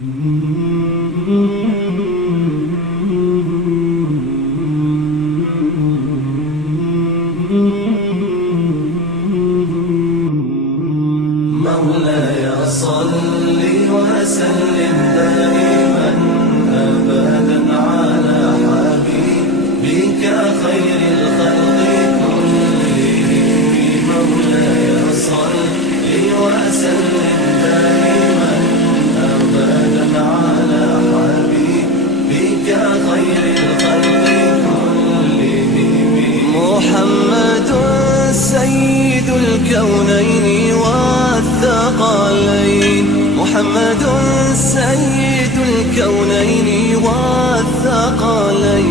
مولاي صل وسلم دائما أبدا على حبيبك خير الخلق كلهم. مولاي صل وسلم دائما أبدا على حبيبك خير الخلق كلهم. محمد سيد الكونين والثقلين، محمد سيد الكونين والثقلين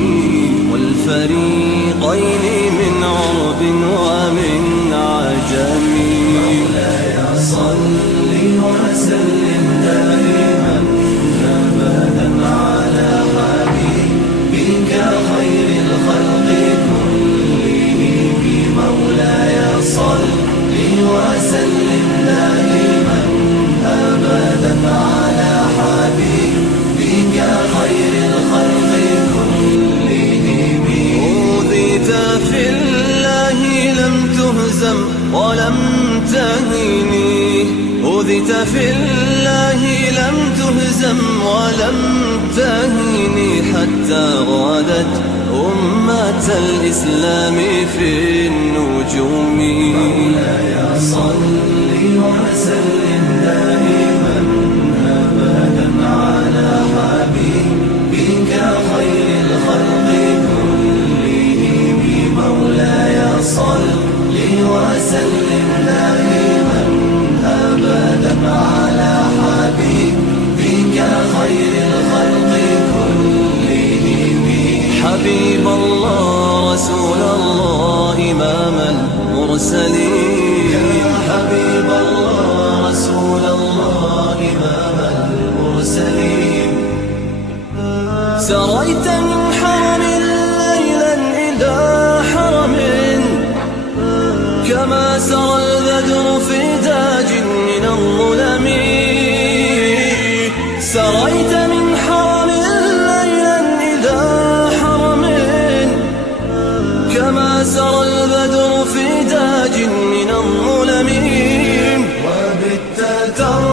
والفريقين من عرب ومن عجم. مولاي صل وسلم دائما أبدا على حبيبك خير الخلق كلهم. مولاي صل وسلم دائما أبدا على حبيبك خير الخلق كلهم. أوذيت في الله لم تهزم ولم تهني، أوذيت في الله لم تهزم ولم تهني، حتى غادت أمة الإسلام في النجوم. مولاي صل وسلم دائما أبدا على حبيبك خير الخلق كلهم. مولاي صل وسلم دائما أبدا على حبيبك خير الخلق كلهم. حبيب الله رسول الله إمام المرسلين، يا حبيب الله رسول الله إمام المرسلين. سريت من حرم ليلا إلى حرم كما سرى